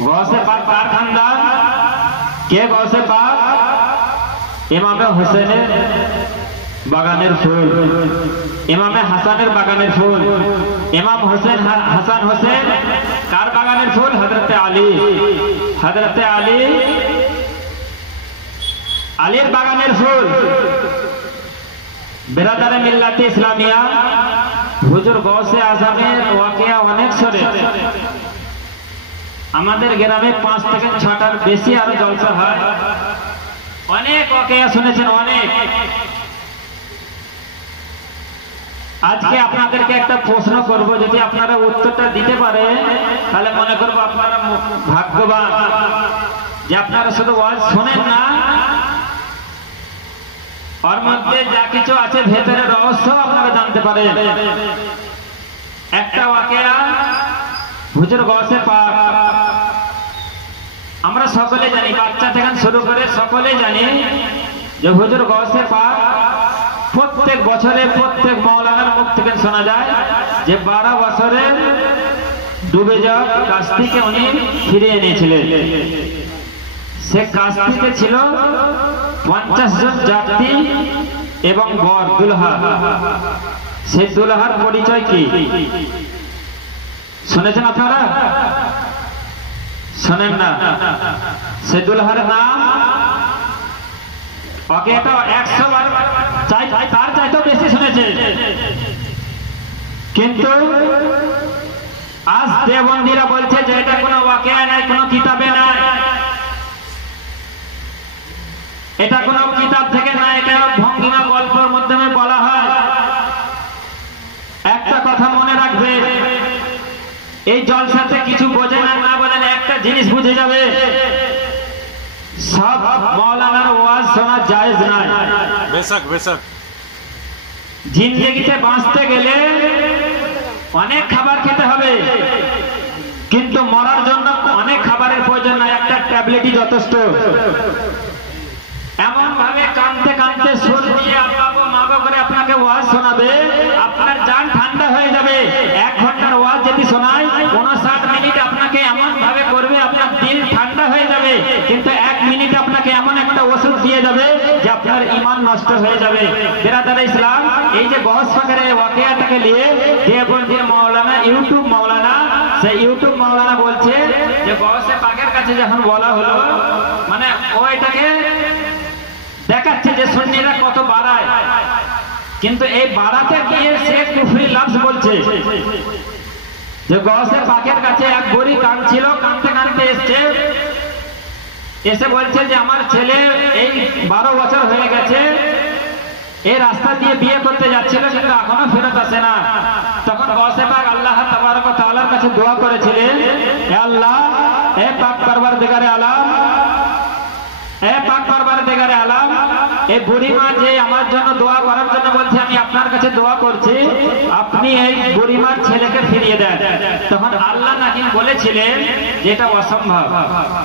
गौसे पाक कार खानदान के गौसे पाक इमामे हुसैনের বাগানের ফুল, ইমামে হাসানের বাগানের ফুল। ইমাম হোসেন হাসান হোসেন কার বাগানের ফুল? হযরতে আলী। হযরতে আলী আলীর বাগানের ফুল। বিরাদারে মিল্লাতে ইসলামিয়া হুজুর গৌসে আজমের ওয়াকিয়া অনেক সরে। আমাদের গ্রামে 5 থেকে 6টার বেশি আরো জলসা হয়। অনেক ওয়াকিয়া শুনেছেন, অনেক। আজকে আপনাদেরকে একটা প্রশ্ন করব, যদি আপনারা উত্তরটা দিতে পারে তাহলে মনে করব আপনারা ভাগ্যবান যে আপনারা শুধু ওয়াজ শোনেন না, ওর মধ্যে যা কিছু আছে ভেতরে রহস্য আপনারা জানতে পারেন। একটা ওয়াকিয়া হুজুর গৌসে পাক, আমরা সকলে জানি, বাচ্চা থেকে শুরু করে সকলে জানি যে হুজুর গৌসে পাক প্রত্যেক বছরে প্রত্যেক মাওলানার মুখ থেকে শোনা যায় যে 12 বছরের ডুবে যাওয়া কাস্তিকে উনি ফিরিয়ে এনেছিলেন। সে কাস্তিতে ছিল 50 জন যাত্রী এবং বর দুলহা। সেই দুলহার পরিচয় কি শুনেছেন আপনারা? শোনেন না? সে দুলহার নাম ওকে তো 100 বার তার চাইতেও বেশি শুনেছে, কিন্তু আজ দেওবন্দিরা বলছে যে এটা কোনো ওয়াকিয়া নাই, কোনো কিতাবে নাই, এটা কোনো কিতাব থেকে না, এটা ভঙ্গিমা গল্পের মাধ্যমে বলা হয়। একটা কথা মনে রাখবে, এই জলসাতে কিছু বোঝে না, না বোঝে না, একটা জিনিস বুঝে যাবে, সব মাওলানার ওয়াজ শোনা জায়েজ নাই। বেশক বেশক। জিন্দেগিতে বাঁচতে গেলে অনেক খাবার খেতে হবে, কিন্তু মরার জন্য অনেক খাবারের প্রয়োজন নাই, একটা ট্যাবলেটই যথেষ্ট। এমন ভাবে কাঁদতে কাঁদতে সুর দিয়ে আল্লাহু মাগো করে আপনাকে ওয়াজ শোনাবে, আপনার জান ঠান্ডা হয়ে যাবে। 1 ঘন্টার ওয়াজ যদি শোনায় 59 মিনিট আপনাকে এমন ভাবে করবে আপনার দিল ঠান্ডা হয়ে যাবে, কিন্তু 1 মিনিট আপনাকে এমন একটা ওষুধ দিয়ে যাবে যে আপনার ঈমান নষ্ট হয়ে যাবে। বিরাদারে ইসলাম, এই যে গৌস পাকের ওয়াকিয়াটাকে নিয়ে দেওবন্দির মাওলানা, ইউটিউব মাওলানা, সেই ইউটিউব মাওলানা বলছে যে গৌসে পাকের কাছে যখন বলা হলো, মানে ও এটাকে দেখাচ্ছে যে সুন্নিরা কত বাড়ায়, কিন্তু এই বাড়াতে গিয়ে সে কুফরি লফজ বলছে। যে গৌসে পাকের কাছে এক বুড়ি কাঁদছিল, কাঁদতে কাঁদতে এসে বলছে যে আমার ছেলে এই 12 বছর হয়ে গেছে, এই রাস্তা দিয়ে বিয়ে করতে যাচ্ছিল, কিন্তু এখনো ফেরত আসে না। তখন গৌসে পাক আল্লাহ তাবারক ওয়া তাআলার কাছে দোয়া করেছিলেন, হে আল্লাহ, হে পাক পরওয়ারদিগারে আলম, হে পাক পরওয়ারদিগারে আলম, এই বুড়ি মা যে আমার জন্য দোয়া করার জন্য বলছে, আমি আপনার কাছে দোয়া করছি, আপনি এই বুড়ি মার ছেলেকে ফিরিয়ে দেন। তখন আল্লাহ নাকি বলেছিলেন যে এটা অসম্ভব।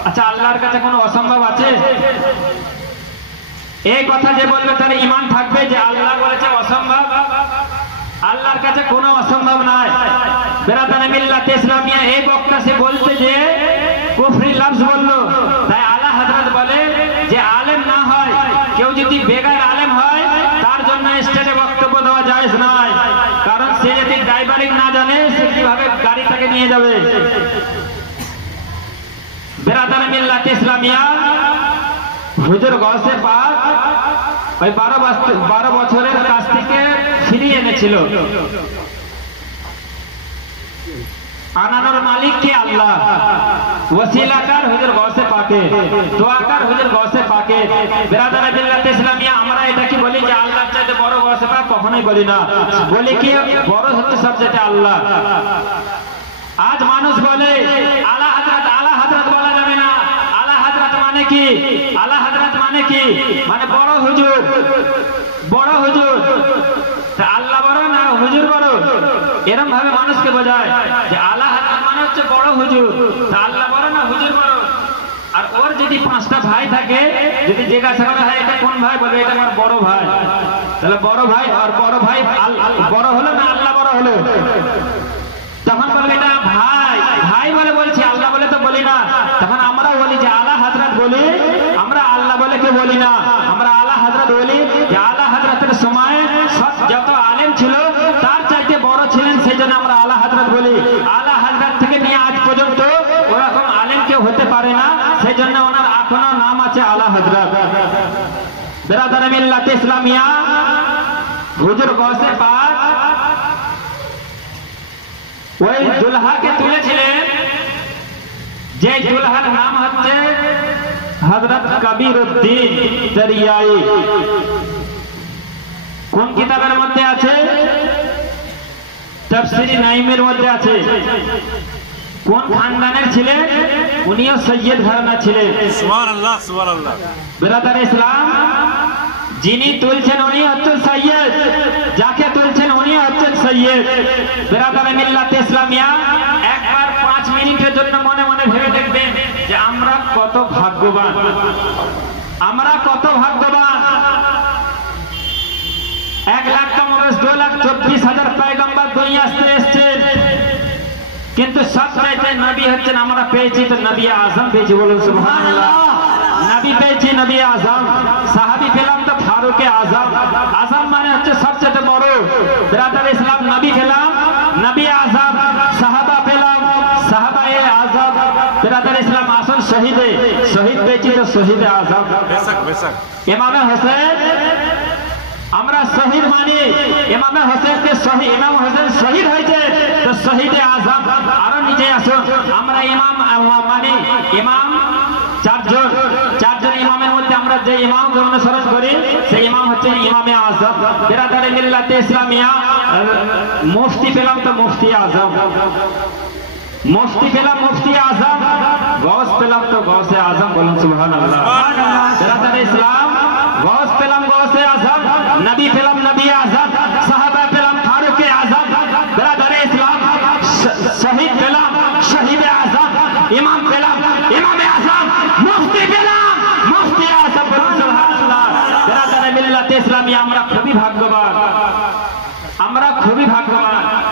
আচ্ছা, আল্লাহর কাছে কোনো অসম্ভব আছে? এই কথা যে বলবে তার ঈমান থাকবে যে আল্লাহ বলেছে অসম্ভব? আল্লাহর কাছে কোনো অসম্ভব নাই। বিরাদারে মিল্লাতে ইসলামিয়া এই বক্তা সে বলতে যে কুফরি লফজ বললো, তাই আলা হযরত বলে যে আলেম না হয়, কেউ যদি বেগার আলেম হয় তার জন্য স্টেজে বক্তব্য দেওয়া জায়েজ নয়, কারণ সে যদি ড্রাইভারিং না জানে সে কিভাবে গাড়িটাকে নিয়ে যাবে। বিরাদারে মিল্লাতে ইসলামিয়া হুজুর গৌসে পাক ওই 12 বছরের কাছ থেকে ফিরিয়ে এনেছিল। আনানোর মালিক কে? আল্লাহ। ওসিলাকার হুজুর গৌসে পাকে, দোয়াকার হুজুর গৌসে পাকে। বিরাদারে মিল্লাতে ইসলামিয়া আমরা এটা কি বলি যে আল্লাহর চাইতে বড় গৌসে পাক? কখনোই বলি না, বলি কি বড় হচ্ছে সবচেয়ে আল্লাহ। আজ মানুষ বলে আলা হযরত, আলা হযরত বলা যাবে না। আলা হযরত মানে কি? আলা হযরত মানে কি? মানে বড় হুজুর, বড় হুজুর। আল্লাহ বড় না হুজুর বড়, এরকম ভাবে মানুষকে বোঝায় যে আলা হযরত মানে হচ্ছে বড় হুজুর, আল্লাহ বড় না হুজুর বড়। আর ওর যদি 5টা ভাই থাকে, যদি জিজ্ঞাসা করা হয় এটা কোন ভাই, বলে এটা আমার বড় ভাই। তাহলে বড় ভাই আর বড় ভাই বড় হলো না আল্লাহ বড় হলো? তখন বলবে এটা ভাই ভাই বলে বলছি, আল্লাহ বলে তো বলি না। তখন আমরা বলি যে আলা হযরত বলি, আমরা আল্লাহ বলে কে বলি না, আমরা আলা হযরত বলি। যে আলা হযরতের সময় সব যত আলেম ছিল তার চাইতে বড় ছিলেন, সেই জন্য আমরা আলা হযরত বলি। আলা হযরত থেকে নিয়ে আজ পর্যন্ত ওরকম আলেম কেউ হতে পারে না, সেই জন্য ওনার এখনো নাম আছে আলা হযরত। বিরাদার মিল্লাত ইসলামিয়া, হুজুর গৌসে পাক ওই দুলহাকে তুলেছিলেন, যে দুলহার নাম হচ্ছে হযরত কবিরউদ্দিন দরিয়াই। কোন কিতাবের মধ্যে আছে? তাফসীরে নাঈমের মধ্যে আছে। কোন খানদানের ছিলেন? উনিও সৈয়দ ঘরানা ছিলেন। সুবহানাল্লাহ সুবহানাল্লাহ। বিরাদার ইসলাম, যিনি তুলছেন উনি হচ্ছেন সৈয়দ, যাকে তুলছেন উনি হচ্ছেন সৈয়দ। বিরাদার মিল্লাত ইসলামিয়া, একবার 5 মিনিটের জন্য মনে মনে ভেবে দেখবেন যে আমরা কত ভাগ্যবান, আমরা কত ভাগ্যবান। 1 লাখ কম 2,24,000 পয়গম্বর দুনিয়াতে এসেছেন, কিন্তু সবচাইতে নবী হচ্ছেন আমরা পেয়েছি তো নবী আজম পেয়েছি, বলুন সুবহানাল্লাহ। নবী পেয়েছি নবী আজম, সাহাবী পেলাম তো ফারুকে আজম। আজম মানে হচ্ছে সবচেয়ে বড়। বিরাদার ইসলাম, নবী পেলাম নবী আজম, সাহাবা পেলাম সাহাবায়ে আজম। বিরাদার ইসলাম, আসল শহীদে শহীদ পেয়েছি তো শহীদে আজম। বেশক বেশক। ইমামে হোসেন আমরা শহীদ মানি, ইমামে হোসেনকে শহীদ, ইমাম হোসেন শহীদ হয়েছে তো শহীদে আজম। আরো নিচে আসুন, আমরা ইমাম মানি, ইমাম চারজন ইমামের মধ্যে আমরা যে ইমামকে অনুসরণ করি সেই ইমাম হচ্ছেন ইমামে আজম। বিরাদার মিল্লাত ইসলামিয়া, মুফতি পেলাম তো মুফতি আজম, মুফতি পেলাম মুফতি আজম, গৌস পেলাম তো গৌসে আজম, বলুন সুবহানাল্লাহ। বিরাদার ইসলাম, গৌস পেলাম গৌসে আজম, নবী পেলাম নবী আজম, সাহাবা পেলাম ফারুকে আজম। বিরাদার ইসলাম, শহীদ পেলাম শহীদে আজম, ইমাম পেলাম ইমামে আজম, মুফতি পেলাম মুফতি আজম, বলুন সুবহানাল্লাহ। বিরাদার মিল্লাত ইসলামিয়া, আমরা খুবই ভাগ্যবান, আমরা খুবই ভাগ্যবান।